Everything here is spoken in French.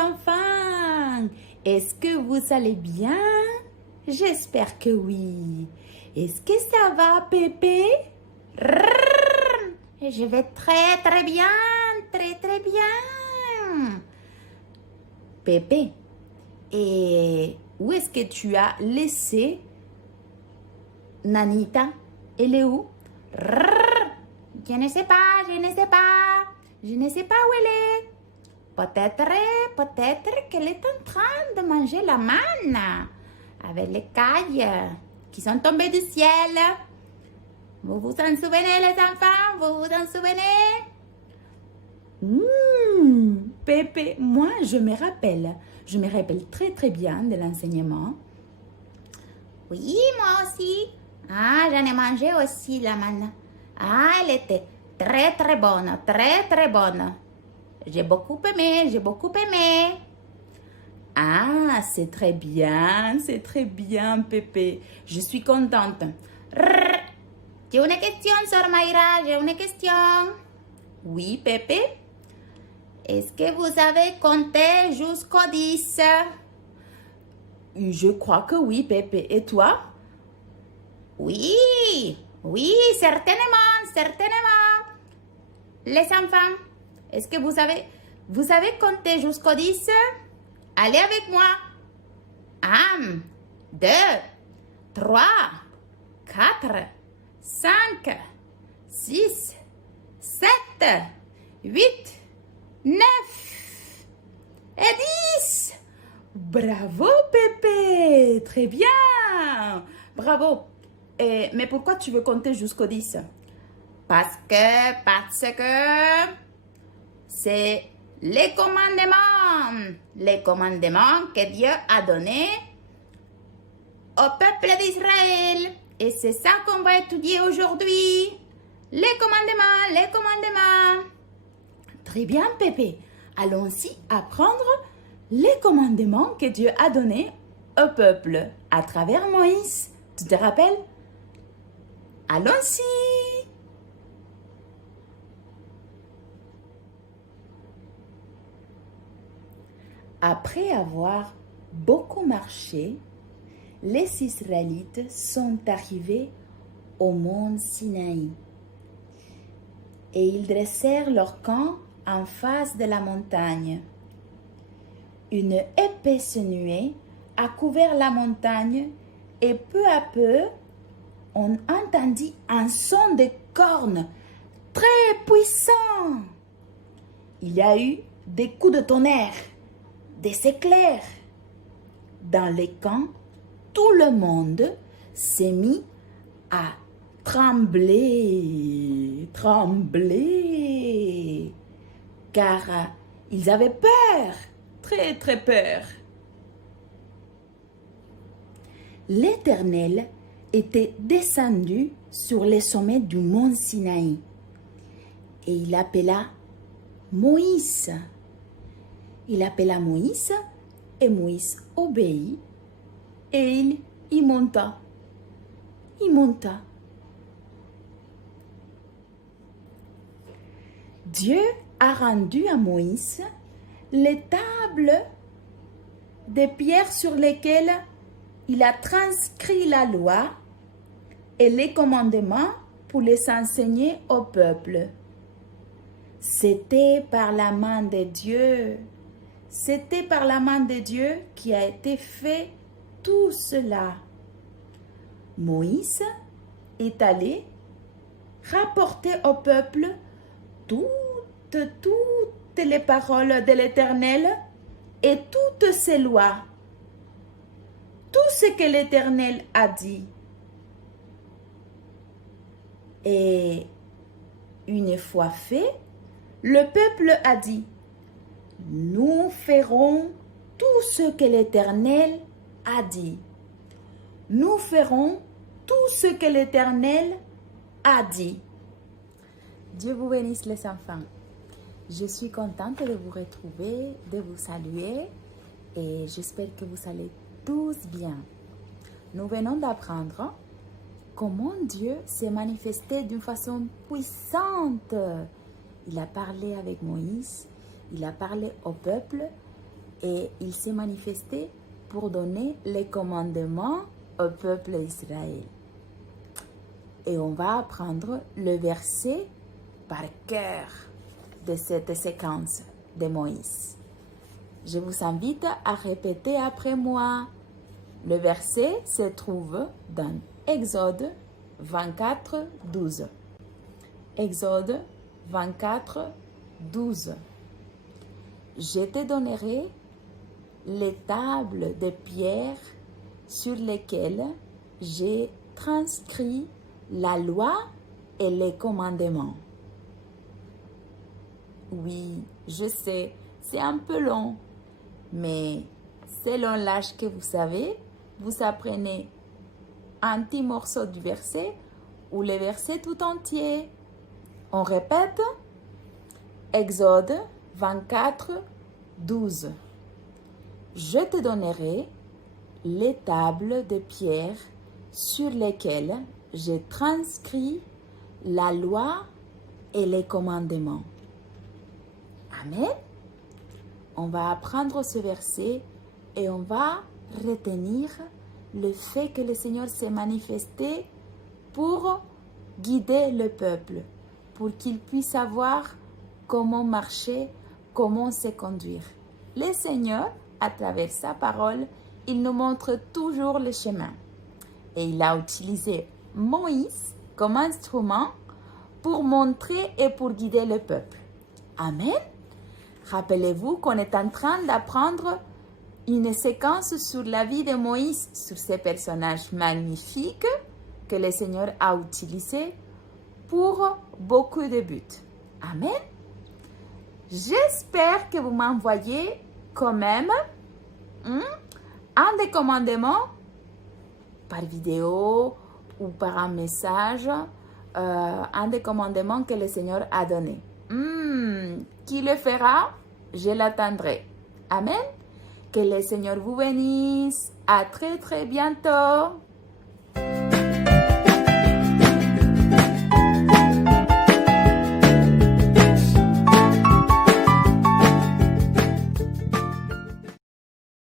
enfants, est-ce que vous allez bien? J'espère que oui. Est-ce que ça va, Pépé? Rrrr. Je vais très bien, très bien. Pépé, et où est-ce que tu as laissé Nanita? Elle est où? Rrrr. Je ne sais pas. Je ne sais pas où elle est. Peut-être qu'elle est en train de manger la manne avec les cailles qui sont tombées du ciel. Vous vous en souvenez, les enfants? Vous vous en souvenez? Pépé, moi, je me rappelle très bien de l'enseignement. Oui, moi aussi. Ah, j'en ai mangé aussi la manne. Ah, elle était très bonne, très bonne. J'ai beaucoup aimé. Ah, c'est très bien, Pépé. Je suis contente. Rrr. J'ai une question, Sœur Mayra, j'ai une question. Oui, Pépé? Est-ce que vous avez compté jusqu'au 10? Je crois que oui, Pépé. Et toi? Oui, certainement. Les enfants, est-ce que vous avez compté jusqu'au 10? Allez avec moi. 1, 2, 3, 4, 5, 6, 7, 8, 9 et 10. Bravo, Pépé. Très bien. Bravo. Mais pourquoi tu veux compter jusqu'au 10? Parce que c'est les commandements que Dieu a donnés au peuple d'Israël. Et c'est ça qu'on va étudier aujourd'hui. Les commandements. Très bien, Pépé. Allons-y apprendre les commandements que Dieu a donnés au peuple à travers Moïse. Tu te rappelles? Allons-y. Après avoir beaucoup marché, les Israélites sont arrivés au mont Sinaï et ils dressèrent leur camp en face de la montagne. Une épaisse nuée a couvert la montagne et peu à peu, on entendit un son de cornes très puissant. Il y a eu des coups de tonnerre, des éclairs. Dans les camps, tout le monde s'est mis à trembler, car ils avaient peur, très peur. L'Éternel était descendu sur les sommets du mont Sinaï et il appela Moïse. Il appela Moïse et Moïse obéit et il y monta. Dieu a rendu à Moïse les tables de pierre sur lesquelles il a transcrit la loi et les commandements pour les enseigner au peuple. C'était par la main de Dieu. C'était par la main de Dieu qui a été fait tout cela. Moïse est allé rapporter au peuple toutes les paroles de l'Éternel et toutes ses lois. Tout ce que l'Éternel a dit. Et une fois fait, le peuple a dit, nous ferons tout ce que l'Éternel a dit. Nous ferons tout ce que l'Éternel a dit. Dieu vous bénisse les enfants. Je suis contente de vous retrouver, de vous saluer et j'espère que vous allez tous bien. Nous venons d'apprendre comment Dieu s'est manifesté d'une façon puissante. Il a parlé avec Moïse, il a parlé au peuple Et il s'est manifesté pour donner les commandements au peuple d'Israël. Et on va apprendre le verset par cœur de cette séquence de Moïse. Je vous invite à répéter après moi. Le verset se trouve dans Exode 24, 12. Exode 24, 12. Je te donnerai les tables de pierre sur lesquelles j'ai transcrit la loi et les commandements. Oui, je sais, c'est un peu long, mais selon l'âge que vous avez, vous apprenez un petit morceau du verset ou le verset tout entier. On répète, Exode 24, 12. Je te donnerai les tables de pierre sur lesquelles j'ai transcrit la loi et les commandements. Amen. On va apprendre ce verset et on va retenir le fait que le Seigneur s'est manifesté pour guider le peuple, pour qu'il puisse savoir comment marcher, comment se conduire. Le Seigneur, à travers sa parole, il nous montre toujours le chemin. Et il a utilisé Moïse comme instrument pour montrer et pour guider le peuple. Amen. Rappelez-vous qu'on est en train d'apprendre une séquence sur la vie de Moïse, sur ces personnages magnifiques que le Seigneur a utilisés pour beaucoup de buts. Amen. J'espère que vous m'envoyez quand même un des commandements par vidéo ou par un message, un des commandements que le Seigneur a donné. Qui le fera? Je l'attendrai. Amen. Que le Seigneur vous bénisse. À très très bientôt.